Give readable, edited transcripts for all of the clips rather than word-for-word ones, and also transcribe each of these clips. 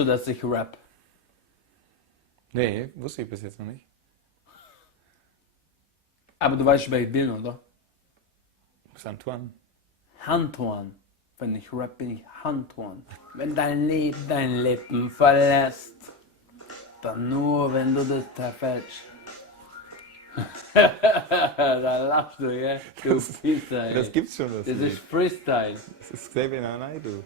du, dass ich rap? Nee, wusste ich bis jetzt noch nicht. Aber du weißt, wer ich bin, oder? Du bist Antoine. Antoine. Wenn ich rap, bin ich Antoine. Wenn dein Leben dein Lippen verlässt, dann nur, wenn du das zerfällst. Da lachst du, ja? Du Freestyle. Das gibt's schon, das Das Lied. ist Freestyle. Das ist Xavier Naidoo.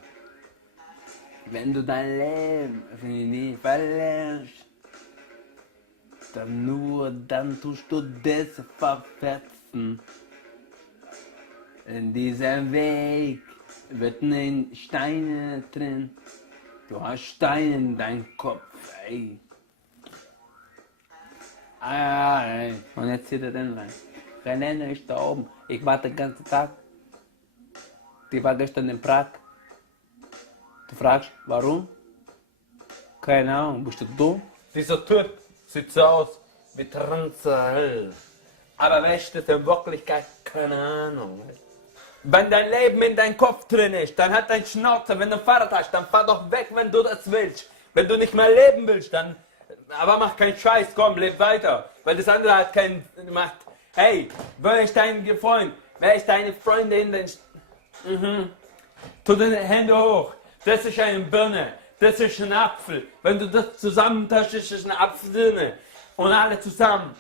Wenn du dein Leben nie verlierst, dann nur, dann tust du das verfetzen. In diesem Weg wird Steine drin. Du hast Steine in deinem Kopf, ey. Ey. Und jetzt zieht er den rein. René ist da oben. Ich warte den ganzen Tag. Die war gestern in Prag. Du fragst, warum? Keine Ahnung, bist du dumm? Dieser Typ sieht so aus wie Transalp. Aber weißt du, das in Wirklichkeit keine Ahnung. Wenn dein Leben in deinem Kopf drin ist, dann hat dein Schnauzer, wenn du ein Fahrrad hast, dann fahr doch weg, wenn du das willst. Wenn du nicht mehr leben willst, dann, aber mach keinen Scheiß, komm, leb weiter. Weil das andere hat keinen, macht, hey, wer ist dein Freund? Wer ist deine Freundin? Tu deine Hände hoch. Das ist eine Birne, das ist ein Apfel. Wenn du das zusammentust, ist es eine Apfelbirne. Und alle zusammen.